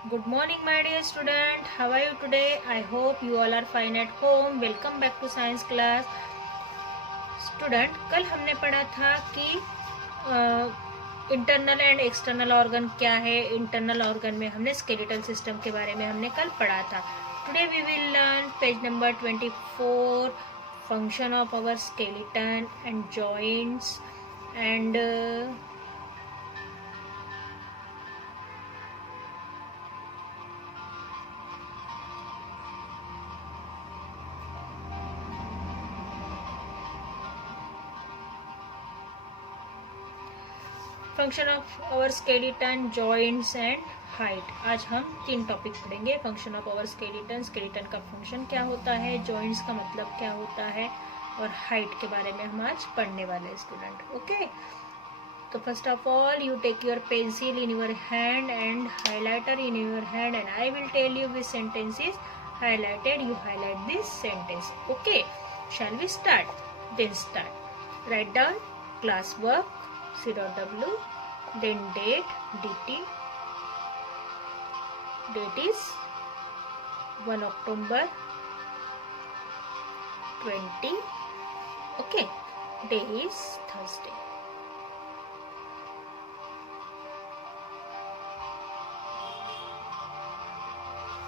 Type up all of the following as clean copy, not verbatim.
Good morning, my dear student. How are you today? I hope you all are fine at home. Welcome back to science class. Student, कल हमने पढ़ा था कि internal and external organ क्या है. Internal organ में हमने skeletal system के बारे में हमने कल पढ़ा था. Today we will learn page number 24, function of our skeleton and joints and function of our skeleton, joints and height. आज हम 3 टॉपिक पढ़ेंगे. Function of our skeleton, skeleton का फंक्शन क्या होता है, जॉइंट्स का मतलब क्या होता है और हाइट के बारे में हम आज पढ़ने वाले हैं स्टूडेंट. ओके, तो first of all you take your pencil in your hand and highlighter in your hand and I will tell you which sentence is highlighted. You highlight this sentence. Okay, shall we start? Then start. Write down class work C.W, then date DT. Date is 1 October 20. Okay, day is Thursday.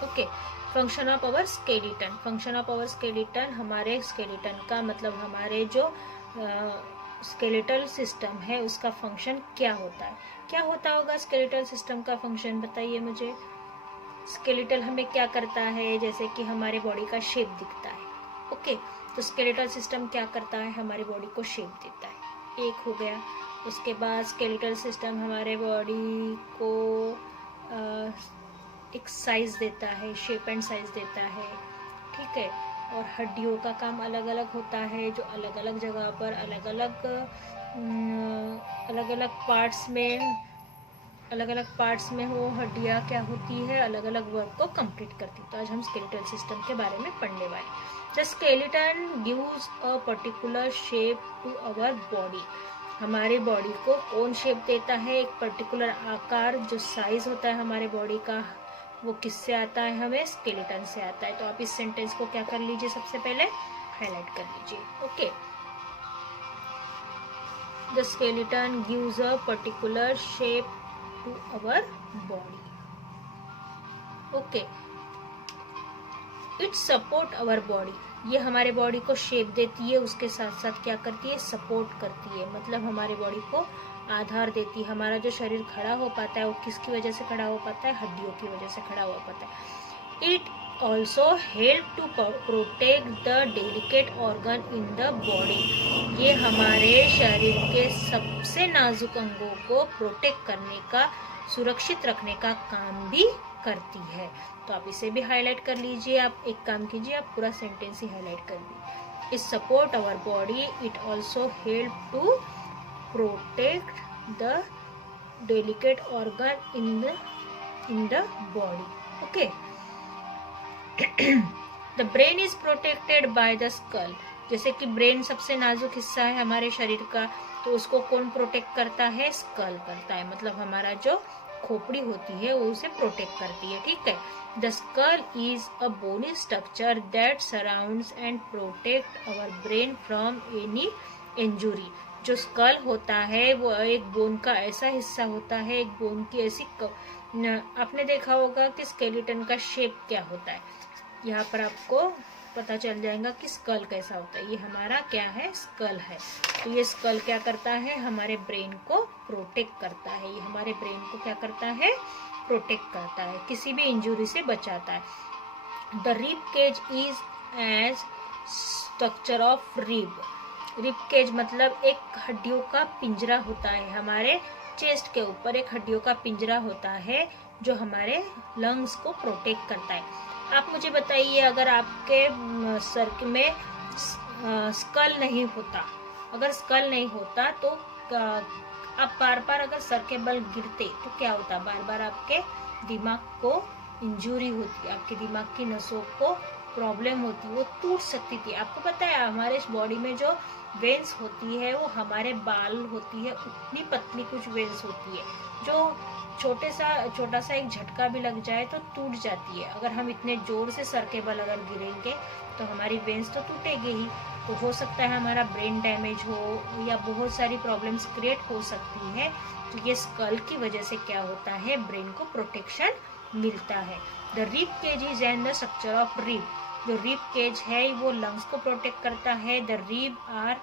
Okay, function of our skeleton. Function of our skeleton, हमारे skeleton का मतलब हमारे जो skeletal system है उसका function क्या होता है. क्या होता होगा स्केलेटल सिस्टम का फंक्शन, बताइए मुझे. स्केलेटल हमें क्या करता है, जैसे कि हमारे बॉडी का शेप दिखता है. ओके, तो स्केलेटल सिस्टम क्या करता है, हमारी बॉडी को शेप देता है. एक हो गया. उसके बाद स्केलेटल सिस्टम हमारे बॉडी को एक साइज देता है, शेप एंड साइज देता है. ठीक है, और हड्डियों का काम अलग अलग होता है, जो अलग अलग जगह पर अलग अलग पार्ट्स में वो हड्डियाँ क्या होती है, अलग अलग वर्क को कंप्लीट करती है. तो आज हम स्केलेटल सिस्टम के बारे में पढ़ने वाले. The skeleton gives a particular shape to our body. हमारे बॉडी को कौन शेप देता है, एक पर्टिकुलर आकार, जो साइज होता है हमारे बॉडी का, वो किससे आता है, हमें स्केलेटन से आता है. तो आप इस सेंटेंस को क्या कर लीजिए, सबसे पहले हाईलाइट कर लीजिए. Okay, the skeleton gives a particular shape to our body. Okay, it support our body. ये हमारे बॉडी को शेप देती है, उसके साथ साथ क्या करती है, सपोर्ट करती है. मतलब हमारे बॉडी को आधार देती है. हमारा जो शरीर खड़ा हो पाता है वो किसकी वजह से खड़ा हो पाता है, हड्डियों की वजह से खड़ा हो पाता है. It also help to protect the delicate organ in the body. ये हमारे शरीर के सबसे नाजुक अंगों को प्रोटेक्ट करने का, सुरक्षित रखने का काम भी करती है. तो आप इसे भी हाईलाइट कर लीजिए. आप एक काम कीजिए, आप पूरा सेंटेंस ही हाईलाइट कर लीजिए. It support our body, it also help to protect the delicate organ in the body. Okay. The brain is protected by the skull. जैसे कि ब्रेन सबसे नाजुक हिस्सा है हमारे शरीर का, तो उसको कौन प्रोटेक्ट करता है, स्कल करता है. मतलब हमारा जो खोपड़ी होती है वो उसे प्रोटेक्ट करती है. ठीक है. The skull is a bony structure that surrounds and protect our brain from any injury. जो स्कल होता है वो एक बोन का ऐसा हिस्सा होता है, एक बोन की ऐसी आपने देखा होगा कि स्केलेटन का शेप क्या होता है. यहाँ पर आपको पता चल जाएगा कि स्कल कैसा होता है. ये हमारा क्या है, स्कल है. तो ये स्कल क्या करता है, हमारे ब्रेन को प्रोटेक्ट करता है. ये हमारे ब्रेन को क्या करता है, प्रोटेक्ट करता है, किसी भी इंजुरी से बचाता है. The rib cage is as structure of rib. Rib cage मतलब एक हड्डियों का पिंजरा होता है. हमारे चेस्ट के ऊपर एक हड्डियों का पिंजरा होता है जो हमारे लंग्स को प्रोटेक्ट करता है. आप मुझे बताइए, अगर आपके सर में स्कल नहीं होता, अगर स्कल नहीं होता तो आप बार बार अगर सर के बल गिरते तो क्या होता, बार बार आपके दिमाग को इंजरी होती, आपके दिमाग की नसों को प्रॉब्लम होती, वो टूट सकती थी. आपको पता है हमारे बॉडी में जो वेन्स होती है वो हमारे बाल होती है उतनी पतली कुछ वेन्स होती है, जो छोटा सा एक झटका भी लग जाए तो टूट जाती है। अगर हम इतने जोर से सर के बल अगर गिरेंगे तो हमारी वेन्स तो टूटेगी ही। तो हो सकता है हमारा ब्रेन डैमेज हो या बहुत सारी प्रॉब्लम्स क्रिएट हो सकती है। तो ये स्कल की वजह से क्या होता है, ब्रेन को प्रोटेक्शन मिलता है। The rib cage is and the structure of rib. जो रिब केज है वो लंग्स को प्रोटेक्ट करता है। The rib are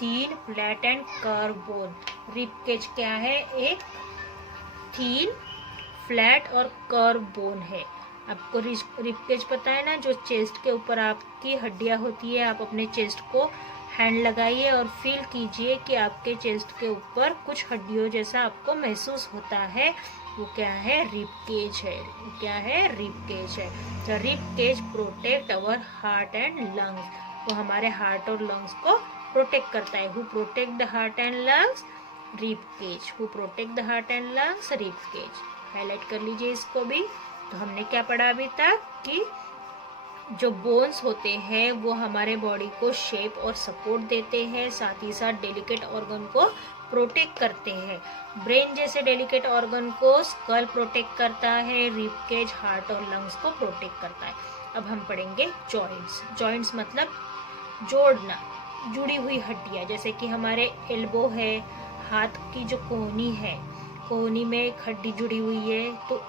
thin, flat and curve bone. Rib cage क्या है, एक थीन, फ्लैट और कर्व बोन है। आपको रिब केज पता है ना, जो चेस्ट के ऊपर आपकी हड्डियां होती है। आप अपने चेस्ट को हैंड लगाइए और फील कीजिए कि आपके चेस्ट के ऊपर कुछ हड्डियों जैसा आपको महसूस होता है। वो क्या है, रिब केज है। वो क्या है, रिब केज है। The rib cage protect our heart and lungs. वो हमारे हार्ट और लंग्स को प्रोटेक्ट करता है। Who protect the heart and lungs, rib cage. Who protect the heart and lungs, rib cage. Highlight कर लीजिए इसको भी। तो हमने क्या पढ़ा अभी तक कि जो बोन्स होते हैं वो हमारे बॉडी को शेप और सपोर्ट देते हैं, साथ ही साथ डेलिकेट ऑर्गन को प्रोटेक्ट करते हैं। ब्रेन जैसे डेलिकेट ऑर्गन को स्कल प्रोटेक्ट करता है, रिब केज हार्ट और लंग्स को प्रोटेक्ट करता है। अब हम पढ़ेंगे जॉइंट्स। जॉइंट्स मतलब जोड़ना, जुड़ी हुई हड्डियां। जैसे कि हमारे एल्बो है, हाथ की जो कोहनी है, कोहनी में एक हड्डी जुड़ी हुई है। तो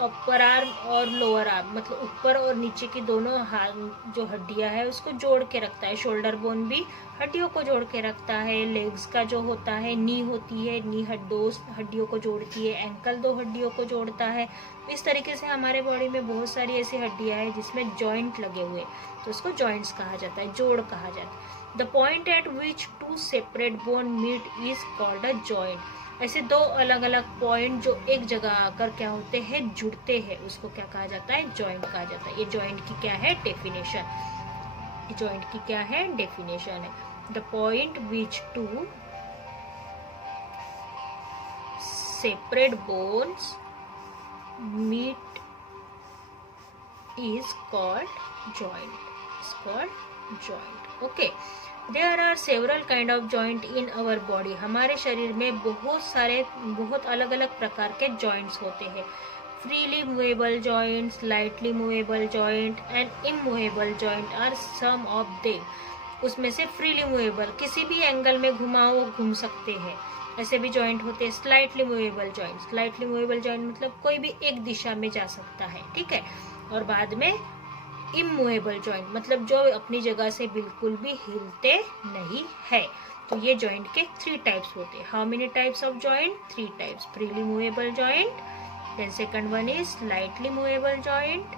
अपर आर्म और लोअर आर्म मतलब ऊपर और नीचे की दोनों हाथ जो हड्डियां है उसको जोड़ के रखता है। शोल्डर बोन भी हड्डियों को जोड़ के रखता है। लेग्स का जो होता है, नी होती है, नी हड्डियों को जोड़ती है। एंकल दो हड्डियों को जोड़ता है। इस तरीके से हमारे बॉडी में बहुत सारी ऐसी हड्डियां हैं जिसमें जॉइंट लगे हुए, तो उसको जॉइंट्स कहा जाता है, जोड़ कहा जाता है। The point at which two separate bone meet is called a joint. ऐसे दो अलग अलग पॉइंट जो एक जगह आकर क्या होते हैं, जुड़ते हैं, उसको क्या कहा जाता है, जॉइंट कहा जाता है। ये जॉइंट की क्या है, डेफिनेशन। जॉइंट की क्या है, डेफिनेशन है। The point which two separate bones meet is called joint. Is called joint. Okay. There are several kind of joint in our body. हमारे शरीर में बहुत अलग अलग प्रकार के joints होते हैं। Freely movable joints, lightly movable joint and immovable joint are some of them. उसमें से freely movable किसी भी एंगल में घुमाओ घूम सकते हैं, ऐसे भी जॉइंट होते हैं। Slightly movable joint, slightly movable joint मतलब कोई भी एक दिशा में जा सकता है, ठीक है। और बाद में इमूवेबल जॉइंट मतलब जो अपनी जगह से बिल्कुल भी हिलते नहीं है। तो ये जॉइंट के 3 टाइप्स होते हैं। How many types of joint, 3 types. Freely movable joint, then second one is slightly movable joint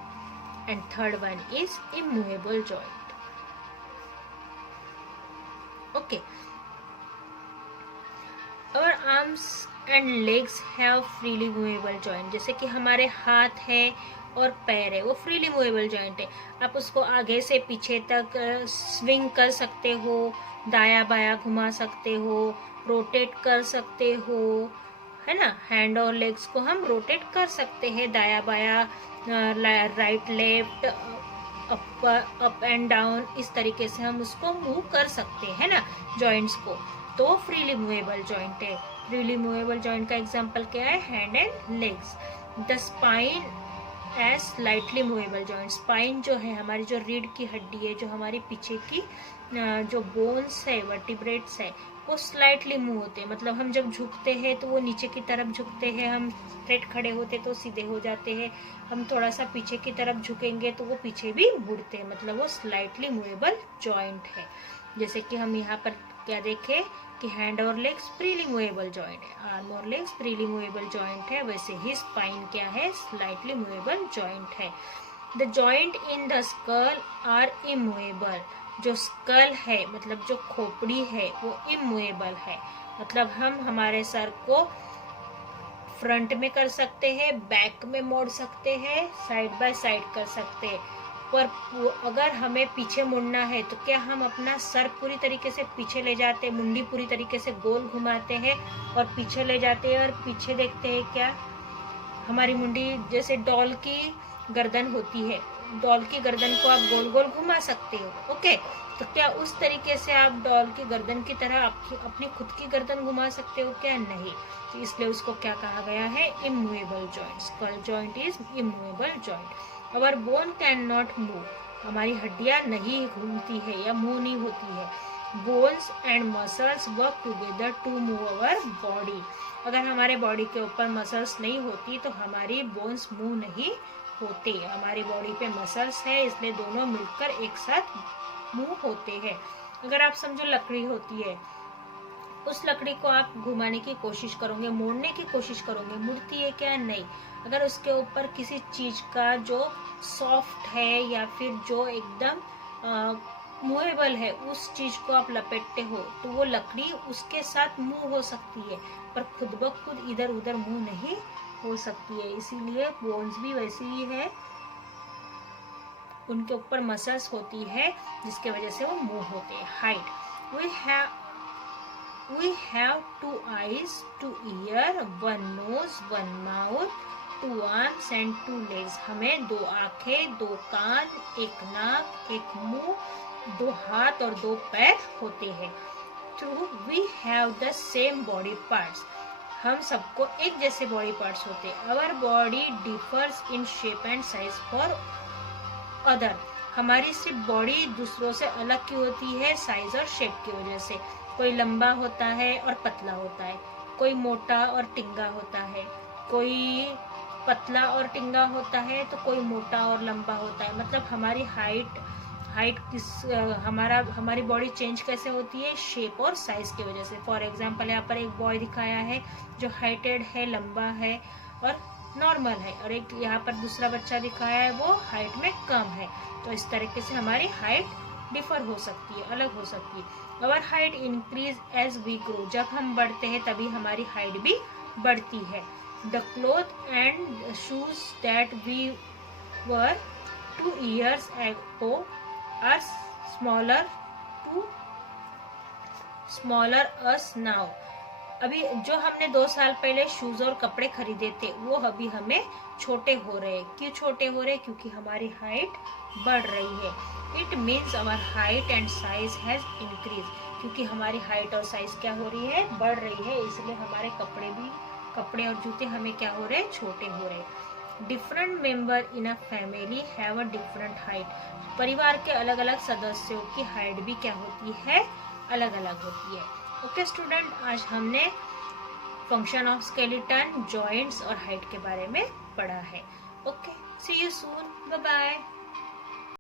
and third one is immovable joint. Okay. और arms and legs have freely movable joint. जैसे कि हमारे हाथ है और पैर है, वो फ्रीली मूवेबल जॉइंट है। आप उसको आगे से पीछे तक स्विंग कर सकते हो, दाया बाया घुमा सकते हो, रोटेट कर सकते हो, है ना। हैंड और लेग्स को हम रोटेट कर सकते हैं, दाया बाया, right left, up and down, इस तरीके से हम उसको मूव कर सकते हैं ना जॉइंट्स को। तो फ्रीली मूवेबल जॉइंट है। फ्रीली मूवेबल जॉइंट का एग्जांपल क्या है, hand and legs. The spine as slightly movable joint. Spine जो है हमारी जो रीढ़ की हड्डी है, जो हमारी पीछे की जो बोन्स है, वर्टिब्रेट्स है, वो स्लाइटली मूव होते हैं। मतलब हम जब झुकते हैं तो वो नीचे की तरफ झुकते हैं, हम स्ट्रेट खड़े होते तो सीधे हो जाते हैं, हम थोड़ा सा पीछे की तरफ झुकेंगे तो वो पीछे भी मुड़ते हैं, मतलब वो स्लाइटली मूवेबल जॉइंट है। जैसे कि हम यहाँ पर क्या देखें कि हैंड और लेग्स फ्रीली मूवेबल जॉइंट है, आर्म और लेग्स फ्रीली मूवेबल जॉइंट है, वैसे ही स्पाइन क्या है, स्लाइटली मूवेबल जॉइंट है। The joint in the skull are immovable. जो स्कल है मतलब जो खोपड़ी है वो इमूवेबल है, मतलब हम हमारे सर को फ्रंट में कर सकते हैं, बैक में मोड़ सकते हैं, साइड बाय साइड कर सकते हैं। पर अगर हमें पीछे मुड़ना है तो क्या हम अपना सर पूरी तरीके से पीछे ले जाते हैं, मुंडी पूरी तरीके से गोल घुमाते हैं और पीछे ले जाते हैं और पीछे देखते हैं क्या हमारी मुंडी, जैसे डॉल की गर्दन होती है, डॉल की गर्दन को आप गोल गोल घुमा सकते हो। ओके, तो क्या उस तरीके से आप डॉल की गर्दन की तरह अपनी खुद की गर्दन घुमा सकते हो क्या? नहीं। तो इसलिए उसको क्या कहा गया है? Immovable joint. Skull joint is immovable joint. Our bone can not move. हमारी हड्डियां नहीं घूमती है या मूव नहीं होती है। Bones and muscles work together to move our body. अगर हमारे बॉडी के ऊपर मसल्स नहीं होती तो हमारी बोन्स मूव नहीं होते। हमारी बॉडी पे मसल्स है इसलिए दोनों मिलकर एक साथ मूव होते हैं। अगर आप समझो लकड़ी होती है, उस लकड़ी को आप घुमाने की कोशिश करोगे, मोड़ने की कोशिश करोगे, मुड़ती है क्या? नहीं। अगर उसके ऊपर किसी चीज का जो सॉफ्ट है या फिर जो एकदम मूवेबल है उस चीज को आप लपेटते हो तो वो लकड़ी उसके साथ मूव हो सकती है, पर खुद ब खुद इधर उधर मूव नहीं हो सकती है। इसीलिए बोन्स भी वैसी ही है, उनके ऊपर मसल्स होती है जिसके वजह से वो मूव होते हैं। Height, we have 2 eyes, 2 ear, 1 nose, 1 mouth, 2 arms and 2 legs। हमें 2 आंखें, 2 कान, 1 नाक, 1 मुंह, 2 हाथ और 2 पैर होते हैं। True, we have the same body parts। हम सबको एक जैसे बॉडी पार्ट्स होते हैं। Our body differs in shape and size for other। हमारी सिर्फ बॉडी दूसरों से अलग क्यों होती है? साइज और शेप की वजह से। कोई लंबा होता है और पतला होता है, कोई मोटा और टिंगा होता है, कोई पतला और टिंगा होता है, तो कोई मोटा और लंबा होता है। मतलब हमारी हमारी बॉडी चेंज कैसे होती है? शेप और साइज की वजह से। फॉर एग्जाम्पल यहाँ पर एक बॉय दिखाया है जो हाइटेड है, लंबा है और नॉर्मल है, और एक यहाँ पर दूसरा बच्चा दिखाया है वो हाइट में कम है। तो इस तरीके से हमारी हाइट डिफर हो सकती है, अलग हो सकती है। Our height increase as we grow. जब हम बढ़ते हैं तभी हमारी हाइट भी बढ़ती है। The cloth and shoes that we wear 2 years ago are smaller us now। अभी जो हमने 2 साल पहले शूज और कपड़े खरीदे थे वो अभी हमें छोटे हो रहे हैं। क्यों छोटे हो रहे हैं? क्योंकि हमारी हाइट बढ़ रही है। It means our height and size has increase. क्योंकि हमारी हाइट और साइज क्या हो रही है? बढ़ रही है, इसलिए हमारे कपड़े और जूते हमें क्या हो रहे हैं? छोटे हो रहे हैं। Different member in a family have a different height. परिवार के अलग अलग सदस्यों की हाइट भी क्या होती है? अलग अलग होती है। ओके स्टूडेंट, आज हमने फंक्शन ऑफ स्केलेटन, जॉइंट्स और हाइट के बारे में पढ़ा है। Okay, see you soon, bye bye.